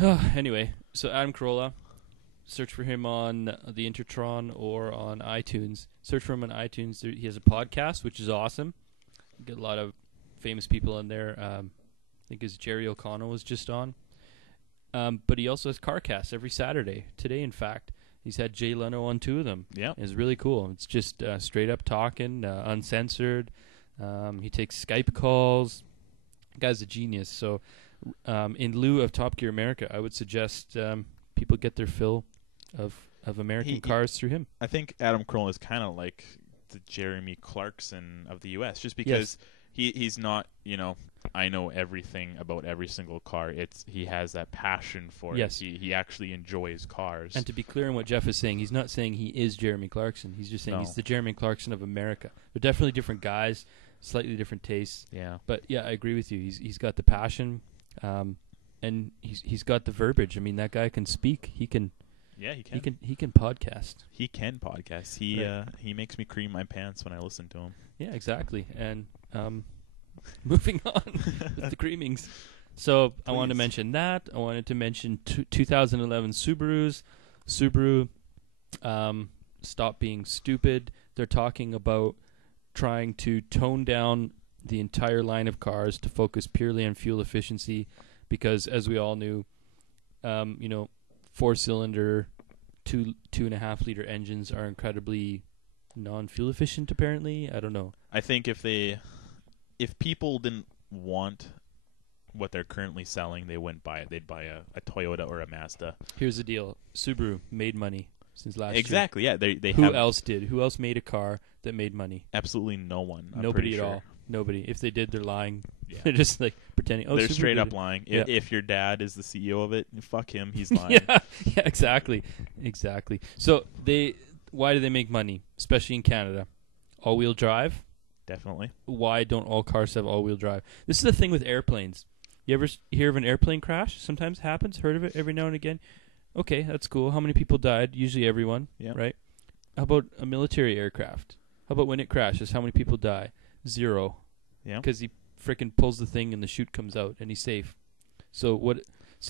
Anyway, so Adam Carolla, search for him on the Intertron or on iTunes. Search for him on iTunes. He has a podcast, which is awesome. Get a lot of famous people in there. I think his Jerry O'Connell was just on. But he also has CarCasts every Saturday. Today, in fact, he's had Jay Leno on 2 of them. Yeah. It's really cool. It's just straight up talking, uncensored. He takes Skype calls. The guy's a genius. So in lieu of Top Gear America, I would suggest people get their fill of American cars through him. I think Adam Carolla is kind of like the Jeremy Clarkson of the U.S. just because he's not, I know everything about every single car. He has that passion for it. He actually enjoys cars. And to be clear on what Jeff is saying, he's not saying he is Jeremy Clarkson. He's just saying he's the Jeremy Clarkson of America. They're definitely different guys, slightly different tastes. Yeah. But yeah, I agree with you. He's got the passion, and he's got the verbiage. I mean, that guy can speak. He can. Yeah, he can. He can podcast. He can podcast. He makes me cream my pants when I listen to him. Yeah, exactly. And moving on with the creamings. So I wanted to mention that. I wanted to mention 2011 Subarus. Subaru, stop being stupid. They're talking about trying to tone down the entire line of cars to focus purely on fuel efficiency, because as we all knew, 4-cylinder, 2.5 liter engines are incredibly non-fuel efficient. Apparently, I don't know. I think if people didn't want what they're currently selling, they wouldn't buy it. They'd buy a Toyota or a Mazda. Here's the deal: Subaru made money since last year. Exactly. Yeah. They Who else did? Who else made a car that made money? Absolutely no one. Nobody at all. Nobody. If they did, they're lying. Yeah. They're just like pretending. Oh, they're Subaru straight did up it. lying. Yeah. If your dad is the CEO of it, fuck him. He's lying. yeah, exactly. So why do they make money, especially in Canada? All-wheel drive. Definitely. Why don't all cars have all-wheel drive? This is the thing with airplanes. You ever hear of an airplane crash? Sometimes happens. Heard of it every now and again. Okay, that's cool. How many people died? Usually everyone. Yeah. Right. How about a military aircraft? How about when it crashes? How many people die? 0. Yeah. Because he frickin' pulls the thing and the chute comes out and he's safe. So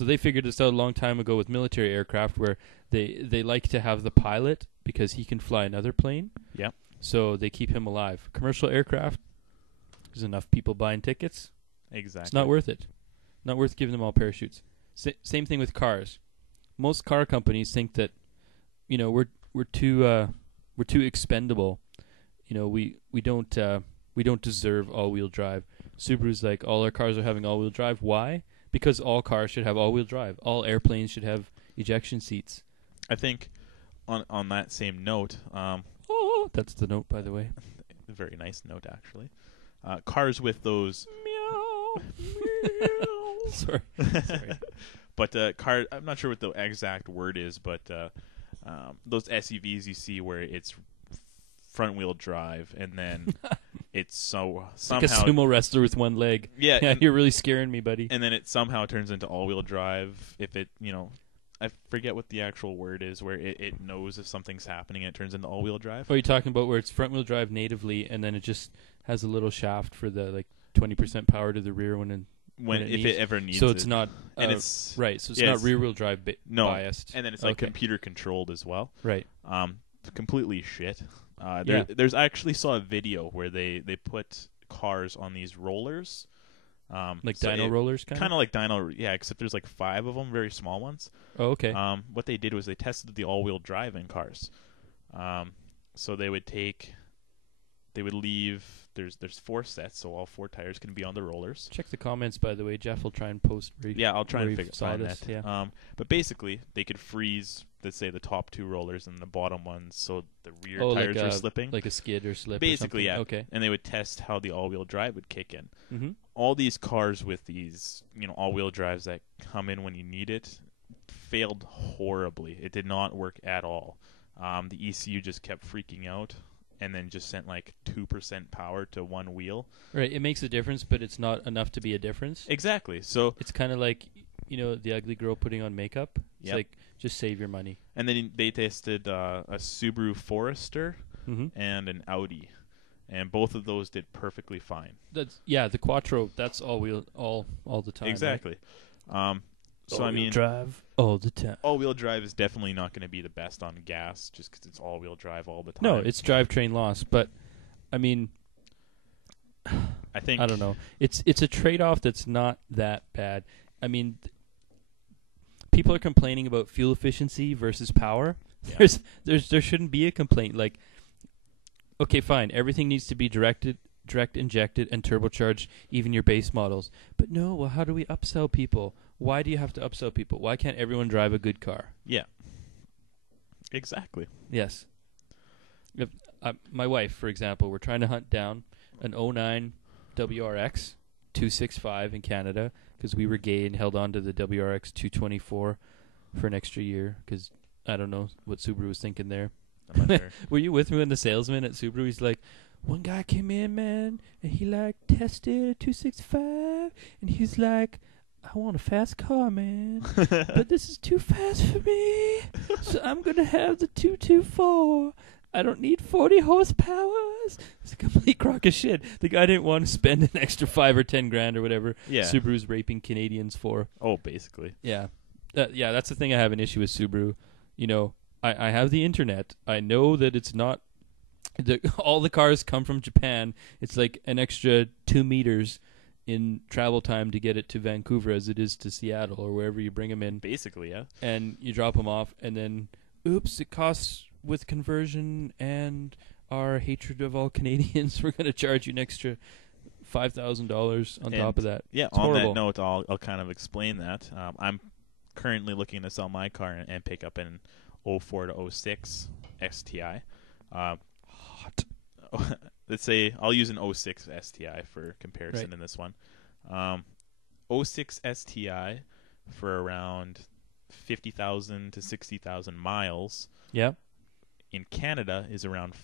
they figured this out a long time ago with military aircraft, where they like to have the pilot because he can fly another plane. Yeah. So they keep him alive. Commercial aircraft, there's enough people buying tickets. Exactly. It's not worth it. Not worth giving them all parachutes. Same thing with cars. Most car companies think that, we're too expendable. We don't deserve all-wheel drive. Subaru's like, all our cars are having all-wheel drive. Why? Because all cars should have all-wheel drive. All airplanes should have ejection seats. I think on that same note, that's the note, by the way. A very nice note, actually. Cars with those meow. Sorry. But I'm not sure what the exact word is, but those SUVs you see where it's front-wheel drive, and then it's somehow like a sumo wrestler with one leg. Yeah, you're really scaring me, buddy. And then it somehow turns into all-wheel drive. If it, I forget what the actual word is, where it knows if something's happening and it turns into all-wheel drive. Oh, you're talking about where it's front-wheel drive natively, and then it just has a little shaft for the 20% power to the rear when it ever needs. So it. It's not, and it's right. So it's not rear-wheel drive biased. And then it's computer controlled as well. Right. Completely shit. Yeah. There's I actually saw a video where they put cars on these rollers. Dyno rollers, kind of like dyno, yeah. Except there's 5 of them, very small ones. Oh, okay. What they did was they tested the all-wheel drive in cars. So they would leave. There's 4 sets, so all 4 tires can be on the rollers. Check the comments, by the way. Jeff will try and post. I'll try and find that. Yeah. But basically, they could freeze, let's say, the top 2 rollers and the bottom ones, so the rear tires are slipping, like a skid or slip. Basically, or yeah. Okay. And they would test how the all-wheel drive would kick in. Mm-hmm. All these cars with these, all-wheel drives that come in when you need it, failed horribly. It did not work at all. The ECU just kept freaking out, and then just sent 2% power to one wheel. Right, it makes a difference, but it's not enough to be a difference. Exactly. So it's kind of like, the ugly girl putting on makeup. It's like, just save your money. And then they tested a Subaru Forester and an Audi, and both of those did perfectly fine. The Quattro. That's all the time. Exactly. Right? So I mean, drive all the time. all-wheel drive is definitely not going to be the best on gas, just because it's all-wheel drive all the time. No, it's drivetrain loss. But I mean, I think I don't know. It's a trade-off that's not that bad. I mean, people are complaining about fuel efficiency versus power. Yeah. There shouldn't be a complaint. Like, okay, fine, everything needs to be direct injected and turbocharged, even your base models. But no, well, how do we upsell people? Why do you have to upsell people? Why can't everyone drive a good car? Yeah. Exactly. Yes. If, my wife, for example, we're trying to hunt down an 09 WRX 265 in Canada because we were gay and held on to the WRX 224 for an extra year because I don't know what Subaru was thinking there. I'm not sure. Were you with me when the salesman at Subaru, he's like, one guy came in, man, and he like tested a 265 and he's like, I want a fast car, man, but this is too fast for me, so I'm going to have the 224. I don't need 40 horsepower. It's a complete crock of shit. The guy didn't want to spend an extra 5 or 10 grand or whatever Yeah. Subaru's raping Canadians for. Oh, basically. Yeah. Yeah, that's the thing I have an issue with Subaru. You know, I have the internet. I know that it's not... all the cars come from Japan. It's like an extra 2 meters in travel time to get it to Vancouver as it is to Seattle or wherever you bring them in. Basically, yeah. And you drop them off, and then, oops, it costs... with conversion and our hatred of all Canadians, we're going to charge you an extra $5,000 on top of that. Yeah, it's on horrible. that note, I'll kind of explain that. I'm currently looking to sell my car and pick up an 04 to 06 STI. Hot. Let's say I'll use an 06 STI for comparison Right. in this one. 06 STI for around 50,000 to 60,000 miles. Yeah. In Canada is around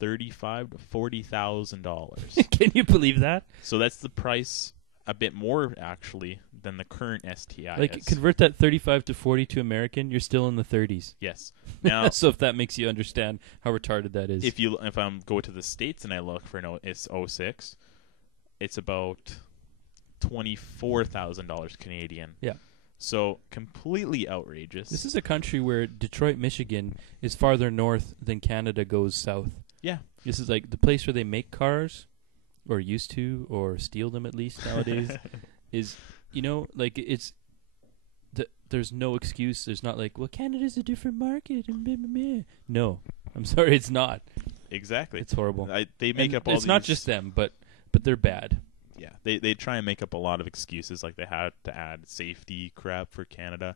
$35,000 to $40,000. Can you believe that? So that's the price, a bit more actually than the current STI. Like, is. convert that 35 to 40 to American, you're still in the 30s. Yes. Now, So if that makes you understand how retarded that is. if I'm go to the States and I look for it's 06, it's about $24,000 Canadian. Yeah. So completely outrageous. This is a country where Detroit, Michigan is farther north than Canada goes south. Yeah. This is like the place where they make cars, or used to, or steal them at least nowadays. Is, you know, like it's there's no excuse. There's not like, well, Canada's a different market. And blah, blah, blah. No, I'm sorry, it's not. Exactly. It's horrible. They make And up all it's these. not just them, but they're bad. Yeah, they try and make up a lot of excuses, like they had to add safety crap for Canada.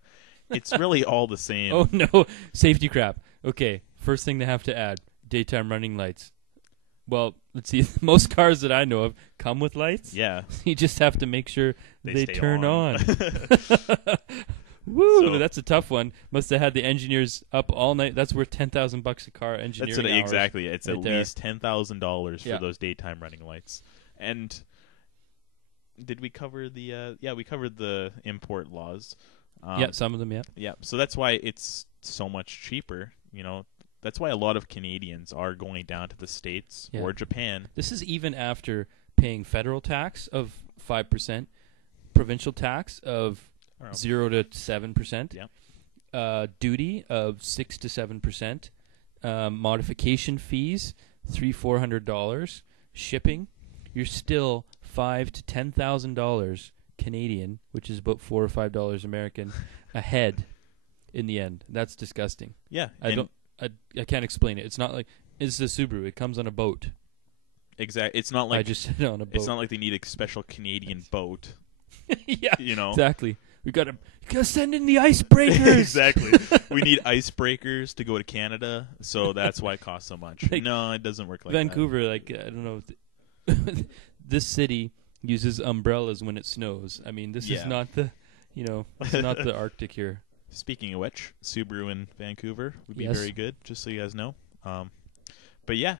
It's really all the same. Oh no, safety crap. Okay, first thing they have to add: daytime running lights. Well, let's see. Most cars that I know of come with lights. Yeah, You just have to make sure they stay turn on. on. Woo, So- that's a tough one. Must have had the engineers up all night. That's worth $10,000 a car engineering That's hours. exactly. It's right at there. least $10,000 for Yeah. those daytime running lights. And did we cover the? We covered the import laws. Yeah, some of them, yeah. Yeah, so that's why it's so much cheaper. You know, that's why a lot of Canadians are going down to the States Yeah. or Japan. This is even after paying federal tax of 5%, provincial tax of I don't know. 0 to 7%, Yeah. duty of 6 to 7%, modification fees $300-400, shipping. You're still $5,000 to $10,000 Canadian, which is about $4 or $5 American, ahead in the end. That's disgusting. Yeah, I can't explain it. It's not like it's a Subaru. It comes on a boat. exactly. It's not like I just said it on a boat. it's not like they need a special Canadian boat. Yeah, You know. exactly. We gotta send in the icebreakers. Exactly. We need icebreakers to go to Canada, so that's why it costs so much. Like, no, it doesn't work like Vancouver, like I don't know. This city uses umbrellas when it snows. I mean, this is Yeah. not the, it's not the Arctic here. that. Speaking of which, Subaru in Vancouver would be Yes. very good, just so you guys know. But yeah,